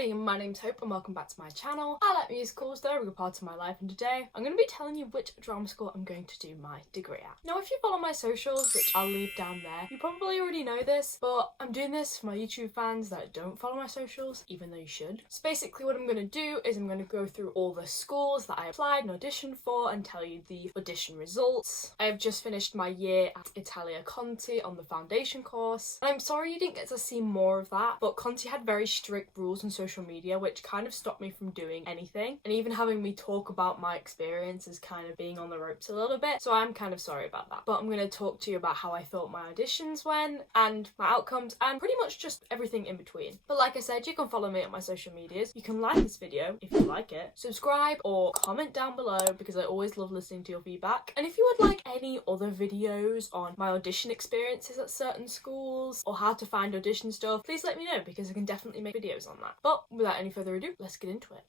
everybody, my name's Hope and welcome back to my channel. I like musicals, they're a big part of my life, and today I'm going to be telling you which drama school I'm going to do my degree at. Now if you follow my socials, which I'll leave down there, you probably already know this, but I'm doing this for my YouTube fans that don't follow my socials, even though you should. So basically what I'm going to do is I'm going to go through all the schools that I applied and auditioned for and tell you the audition results. I have just finished my year at Italia Conti on the foundation course, and I'm sorry you didn't get to see more of that, but Conti had very strict rules on social media which kind of stopped me from doing anything, and even having me talk about my experience is kind of being on the ropes a little bit, so I'm kind of sorry about that. But I'm going to talk to you about how I thought my auditions went and my outcomes and pretty much just everything in between. But like I said, you can follow me on my social medias, you can like this video if you like it, subscribe or comment down below because I always love listening to your feedback, and if you would like any other videos on my audition experiences at certain schools or how to find audition stuff, please let me know because I can definitely make videos on that. But without any further ado, let's get into it.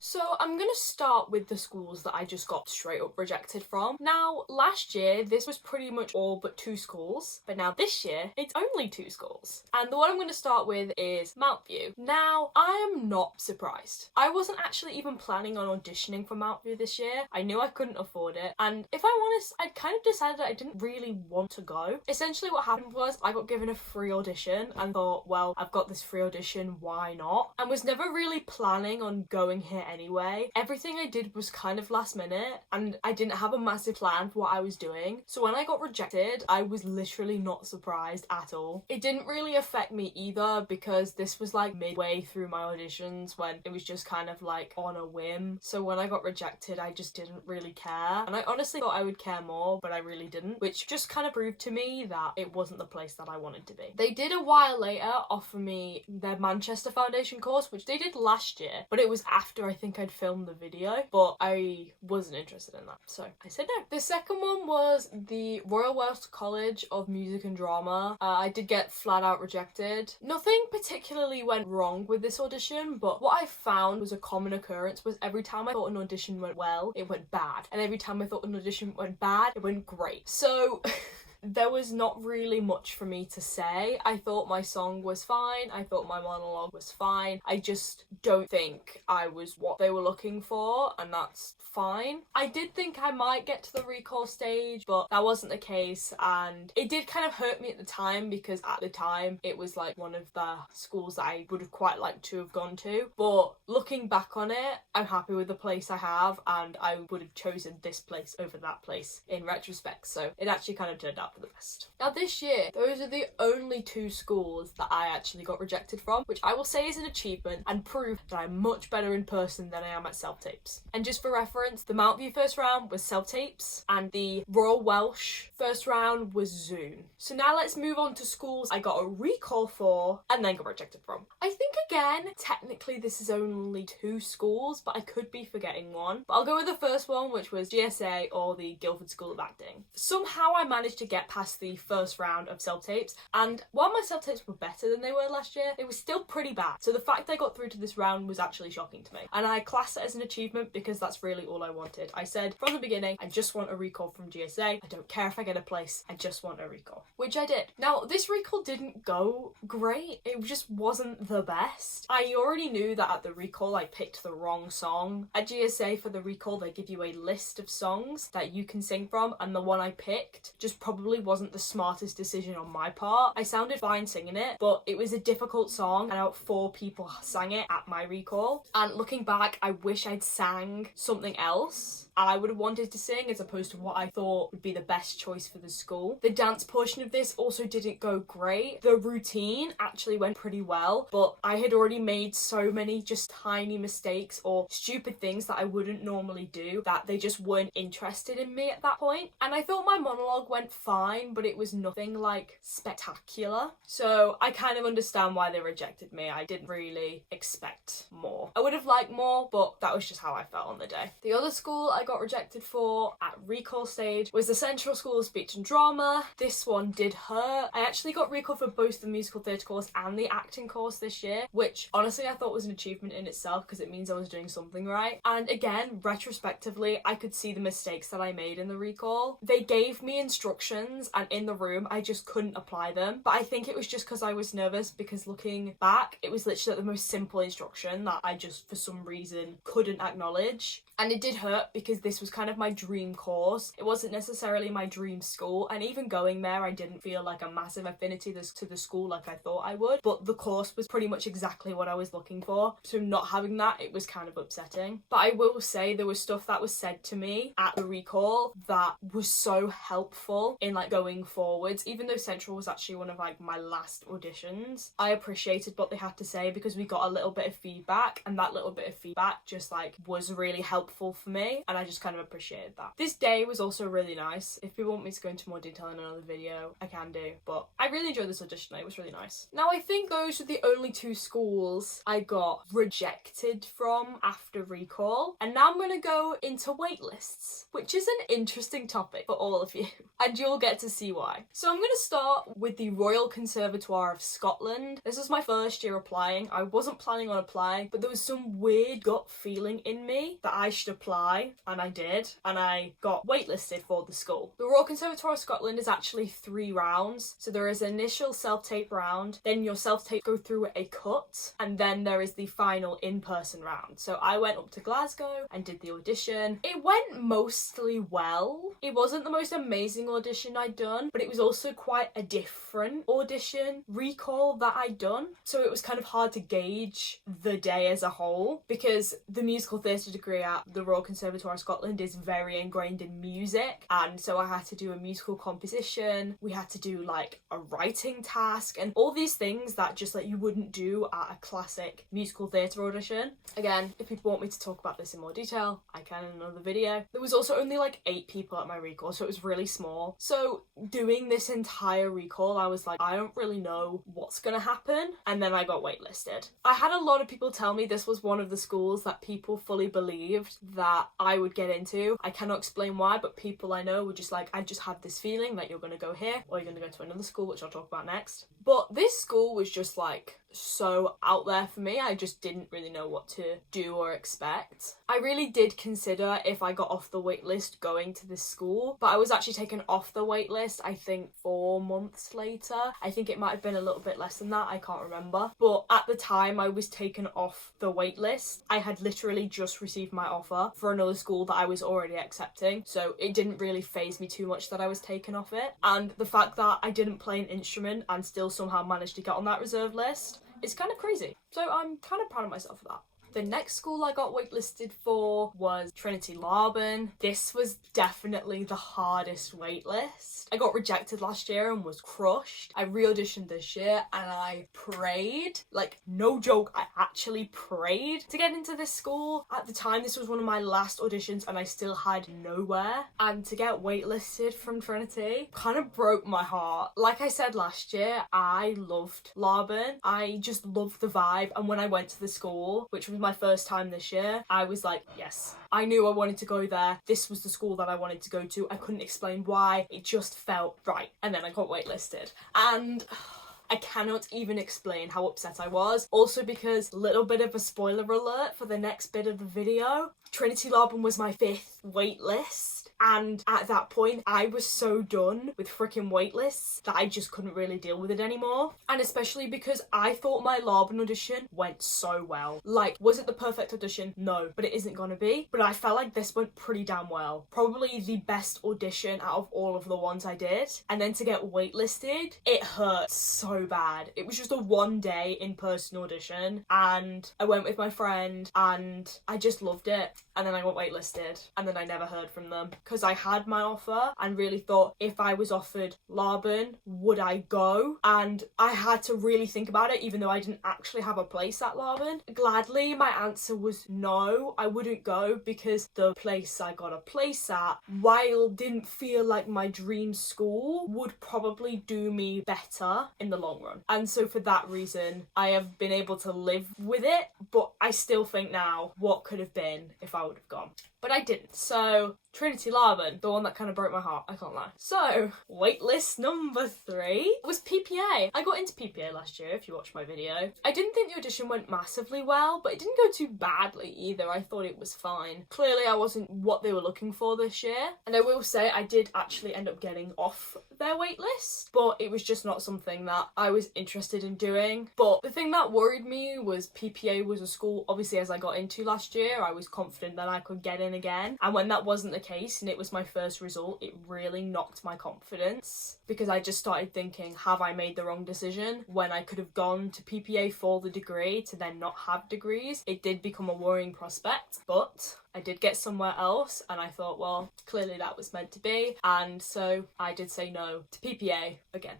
So I'm going to start with the schools that I just got straight up rejected from. Now, last year, this was pretty much all but 2 schools, but now this year, it's only 2 schools. And the one I'm going to start with is Mountview. Now, I am not surprised. I wasn't actually even planning on auditioning for Mountview this year. I knew I couldn't afford it. And if I'm honest, I kind of decided I didn't really want to go. Essentially what happened was I got given a free audition and thought, well, I've got this free audition, why not? And was never really planning on going here anyway. Everything I did was kind of last minute and I didn't have a massive plan for what I was doing. So when I got rejected, I was literally not surprised at all. It didn't really affect me either because this was like midway through my auditions when it was just kind of like on a whim. So when I got rejected, I just didn't really care. And I honestly thought I would care more, but I really didn't, which just kind of proved to me that it wasn't the place that I wanted to be. They did a while later offer me their Manchester Foundation course, which they did last year, but it was after I think I'd filmed the video, but I wasn't interested in that, so I said no. The second one was the Royal Welsh College of Music and Drama. I did get flat out rejected. Nothing particularly went wrong with this audition, but what I found was a common occurrence was every time I thought an audition went well, it went bad, and every time I thought an audition went bad, it went great. So there was not really much for me to say. I thought my song was fine, I thought my monologue was fine. I just don't think I was what they were looking for, and that's fine. I did think I might get to the recall stage, but that wasn't the case, and it did kind of hurt me at the time because at the time it was like one of the schools that I would have quite liked to have gone to. But looking back on it, I'm happy with the place I have, and I would have chosen this place over that place in retrospect, so it actually kind of turned out for the best. Now this year, those are the only 2 schools that I actually got rejected from, which I will say is an achievement and proof that I'm much better in person than I am at self-tapes. And just for reference, the Mountview first round was self-tapes and the Royal Welsh first round was Zoom. So now let's move on to schools I got a recall for and then got rejected from. I think again, technically this is only 2 schools, but I could be forgetting one. But I'll go with the first one, which was GSA or the Guildford School of Acting. Somehow I managed to get past the first round of self-tapes, and while my self-tapes were better than they were last year, they were still pretty bad. So the fact I got through to this round was actually shocking to me, and I class it as an achievement because that's really all I wanted. I said from the beginning, I just want a recall from GSA. I don't care if I get a place, I just want a recall, which I did. Now this recall didn't go great, it just wasn't the best. I already knew that at the recall I picked the wrong song. At GSA for the recall they give you a list of songs that you can sing from, and the one I picked just probably wasn't the smartest decision on my part. I sounded fine singing it, but it was a difficult song and about 4 people sang it at my recall, and looking back I wish I'd sang something else I would have wanted to sing as opposed to what I thought would be the best choice for the school. The dance portion of this also didn't go great. The routine actually went pretty well, but I had already made so many just tiny mistakes or stupid things that I wouldn't normally do that they just weren't interested in me at that point. And I thought my monologue went fine, but it was nothing like spectacular. So I kind of understand why they rejected me. I didn't really expect more. I would have liked more, but that was just how I felt on the day. The other school I got rejected for at recall stage was the Central School of Speech and Drama. This one did hurt. I actually got recalled for both the musical theatre course and the acting course this year, which honestly I thought was an achievement in itself because it means I was doing something right. And again, retrospectively, I could see the mistakes that I made in the recall. They gave me instructions and in the room I just couldn't apply them, but I think it was just because I was nervous, because looking back it was literally the most simple instruction that I just for some reason couldn't acknowledge. And it did hurt because this was kind of my dream course. It wasn't necessarily my dream school, and even going there I didn't feel like a massive affinity to the school like I thought I would, but the course was pretty much exactly what I was looking for, so not having that, it was kind of upsetting. But I will say there was stuff that was said to me at the recall that was so helpful in like going forwards. Even though Central was actually one of like my last auditions, I appreciated what they had to say because we got a little bit of feedback, and that little bit of feedback just like was really helpful for me, and I just kind of appreciated that. This day was also really nice. If people want me to go into more detail in another video, I can do, but I really enjoyed this audition. It was really nice. Now I think those were the only 2 schools I got rejected from after recall, and now I'm gonna go into waitlists, which is an interesting topic for all of you, and you'll get to see why. So I'm gonna start with the Royal Conservatoire of Scotland. This was my first year applying. I wasn't planning on applying, but there was some weird gut feeling in me that I should apply, and I did, and I got waitlisted for the school. The Royal Conservatoire of Scotland is actually 3 rounds. So there is an initial self-tape round, then your self-tape go through a cut, and then there is the final in-person round. So I went up to Glasgow and did the audition. It went mostly well. It wasn't the most amazing audition I'd done, but it was also quite a different audition recall that I'd done. So it was kind of hard to gauge the day as a whole, because the musical theatre degree at the Royal Conservatoire of Scotland is very ingrained in music, and so I had to do a musical composition, we had to do like a writing task, and all these things that just like you wouldn't do at a classic musical theatre audition. Again, if people want me to talk about this in more detail, I can in another video. There was also only like 8 people at my recall, so it was really small. So doing this entire recall, I was like, I don't really know what's gonna happen, and then I got waitlisted. I had a lot of people tell me this was one of the schools that people fully believed that I would get into. I cannot explain why, but people I know were just like, I just had this feeling that you're gonna go here, or you're gonna go to another school, which I'll talk about next. But this school was just like so out there for me. I just didn't really know what to do or expect. I really did consider if I got off the wait list going to this school, but I was actually taken off the wait list I think 4 months later. I think it might have been a little bit less than that, I can't remember. But at the time I was taken off the wait list, I had literally just received my offer for another school that I was already accepting, so it didn't really faze me too much that I was taken off it. And the fact that I didn't play an instrument and still somehow managed to get on that reserve list, it's kind of crazy. So I'm kind of proud of myself for that. The next school I got waitlisted for was Trinity Laban. This was definitely the hardest waitlist. I got rejected last year and was crushed. I re-auditioned this year and I prayed, like no joke, I actually prayed to get into this school. At the time this was one of my last auditions and I still had nowhere, and to get waitlisted from Trinity kind of broke my heart. Like I said last year, I loved Laban. I just loved the vibe, and when I went to the school, which was my first time this year, I was like, yes, I knew I wanted to go there. This was the school that I wanted to go to. I couldn't explain why, it just felt right. And then I got waitlisted, and I cannot even explain how upset I was. Also because, little bit of a spoiler alert for the next bit of the video, Trinity Laban was my 5th waitlist. And at that point, I was so done with freaking waitlists that I just couldn't really deal with it anymore. And especially because I thought my Laban audition went so well. Like, was it the perfect audition? No, but it isn't gonna be. But I felt like this went pretty damn well. Probably the best audition out of all of the ones I did. And then to get waitlisted, it hurt so bad. It was just a 1-day in-person audition, and I went with my friend and I just loved it. And then I got waitlisted, and then I never heard from them. Because I had my offer and really thought, if I was offered Laban, would I go? And I had to really think about it, even though I didn't actually have a place at Laban. Gladly, my answer was no, I wouldn't go, because the place I got a place at, while didn't feel like my dream school, would probably do me better in the long run. And so for that reason, I have been able to live with it, but I still think now, what could have been if I would have gone? But I didn't. So Trinity Laban, the one that kind of broke my heart, I can't lie. So, waitlist number 3 was PPA. I got into PPA last year, if you watched my video. I didn't think the audition went massively well, but it didn't go too badly either. I thought it was fine. Clearly I wasn't what they were looking for this year, and I will say I did actually end up getting off their waitlist, but it was just not something that I was interested in doing. But the thing that worried me was PPA was a school, obviously, as I got into last year, I was confident that I could get in again, and when that wasn't the case and it was my first result, it really knocked my confidence, because I just started thinking, have I made the wrong decision when I could have gone to PPA for the degree to then not have degrees? It did become a worrying prospect, but I did get somewhere else, and I thought, well, clearly that was meant to be, and so I did say no to PPA again.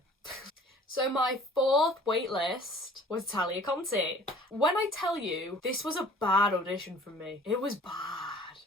So my 4th waitlist was Talia Conti. When I tell you, this was a bad audition for me. It was bad.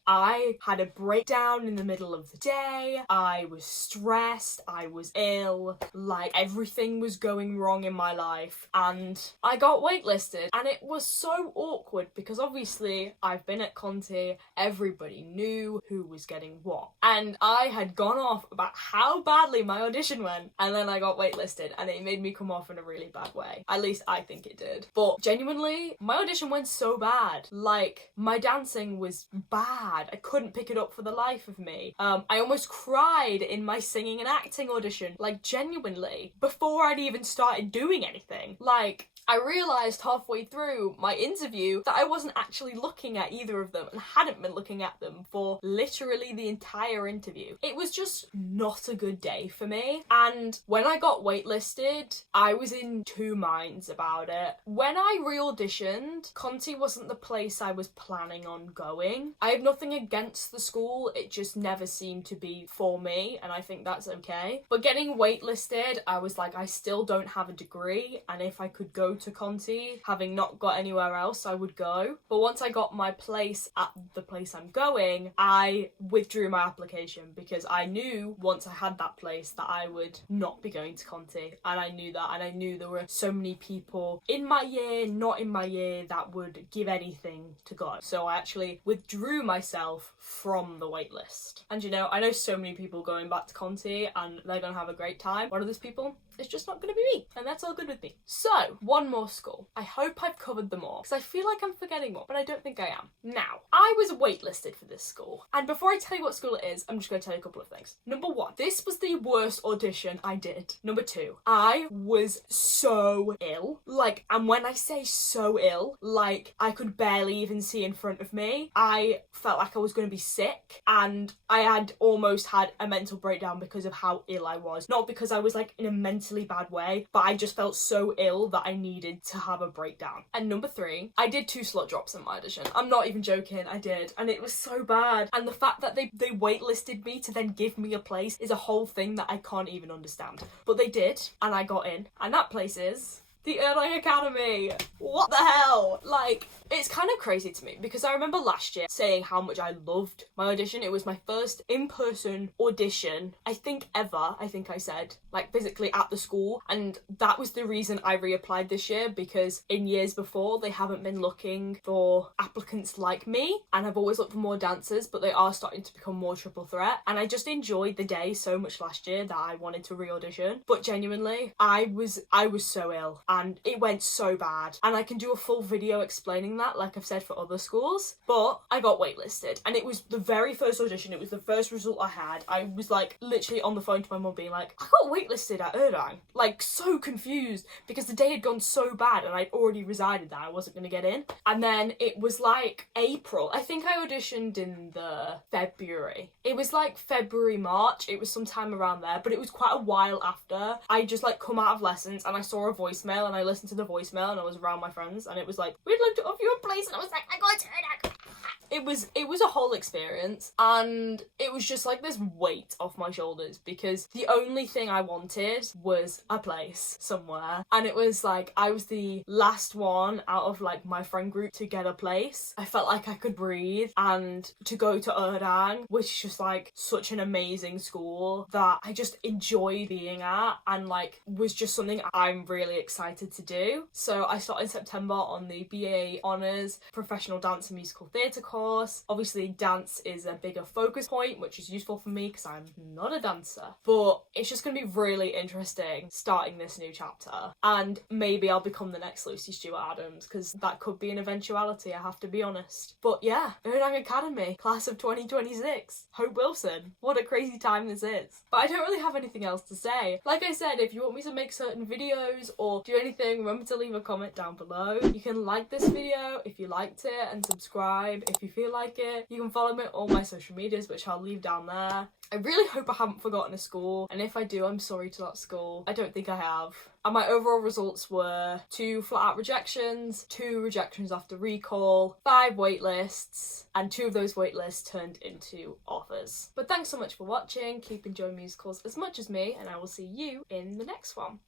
I had a breakdown in the middle of the day. I was stressed. I was ill. Like, everything was going wrong in my life. And I got waitlisted. And it was so awkward because obviously I've been at Conti. Everybody knew who was getting what. And I had gone off about how badly my audition went. And then I got waitlisted. And it made me come off in a really bad way. At least I think it did. But genuinely, my audition went so bad. Like, my dancing was bad. I couldn't pick it up for the life of me. I almost cried in my singing and acting audition, like genuinely, before I'd even started doing anything. Like, I realised halfway through my interview that I wasn't actually looking at either of them and hadn't been looking at them for literally the entire interview. It was just not a good day for me. And when I got waitlisted, I was in two minds about it. When I re-auditioned, Conti wasn't the place I was planning on going. I have nothing against the school, it just never seemed to be for me, and I think that's okay. But getting waitlisted, I was like, I still don't have a degree, and if I could go to Conti, having not got anywhere else, I would go. But once I got my place at the place I'm going, I withdrew my application because I knew once I had that place that I would not be going to Conti, and I knew that, and I knew there were so many people in my year, not in my year, that would give anything to go. So I actually withdrew myself from the waitlist. And you know, I know so many people going back to Conti and they're gonna have a great time. One of those people, it's just not gonna be me, and that's all good with me. So, one more school. I hope I've covered them all, because I feel like I'm forgetting one, but I don't think I am. Now, I was waitlisted for this school, and before I tell you what school it is, I'm just gonna tell you a couple of things. Number 1, this was the worst audition I did. Number 2, I was so ill. Like, and when I say so ill, like, I could barely even see in front of me. I felt like I was gonna be sick, and I had almost had a mental breakdown because of how ill I was. Not because I was like in a mentally bad way, but I just felt so ill that I needed to have a breakdown. And number 3, I did 2 slot drops in my audition. I'm not even joking, I did, and it was so bad. And the fact that they waitlisted me to then give me a place is a whole thing that I can't even understand. But they did, and I got in, and that place is the Erdang Academy. What the hell? Like, it's kind of crazy to me because I remember last year saying how much I loved my audition. It was my first in-person audition, I think ever, I think I said, like physically at the school. And that was the reason I reapplied this year, because in years before they haven't been looking for applicants like me, and I've always looked for more dancers, but they are starting to become more triple threat. And I just enjoyed the day so much last year that I wanted to re-audition. But genuinely, I was so ill and it went so bad. And I can do a full video explaining that, like I've said for other schools, but I got waitlisted, and it was the very first audition. It was the first result I had. I was like literally on the phone to my mum being like, I got waitlisted at Erdang, like so confused because the day had gone so bad and I'd already decided that I wasn't going to get in. And then it was like April. I think I auditioned in the February. It was like February, March. It was sometime around there, but it was quite a while after. I just like come out of lessons and I saw a voicemail, and I listened to the voicemail, and I was around my friends, and it was like, we'd like to offer you a place, and I was like, I got to Erdang. It was a whole experience, and it was just like this weight off my shoulders because the only thing I wanted was a place somewhere, and it was like I was the last one out of like my friend group to get a place. I felt like I could breathe, and to go to Erdang, which is just like such an amazing school that I just enjoyed being at, and like was just something I'm really excited to do. So I started in September on the BA Honours Professional Dance and Musical Theatre. theatre course. Obviously dance is a bigger focus point, which is useful for me because I'm not a dancer. But it's just going to be really interesting starting this new chapter. And maybe I'll become the next Lucy Stewart-Adams, because that could be an eventuality, I have to be honest. But yeah, Ernang Academy, class of 2026. Hope Wilson. What a crazy time this is. But I don't really have anything else to say. Like I said, if you want me to make certain videos or do anything, remember to leave a comment down below. You can like this video if you liked it and subscribe if you feel like it. You can follow me on all my social medias, which I'll leave down there. I really hope I haven't forgotten a school, and if I do, I'm sorry to that school. I don't think I have. And my overall results were 2 flat-out rejections, 2 rejections after recall, 5 waitlists, and 2 of those waitlists turned into offers. But thanks so much for watching. Keep enjoying musicals as much as me, and I will see you in the next one.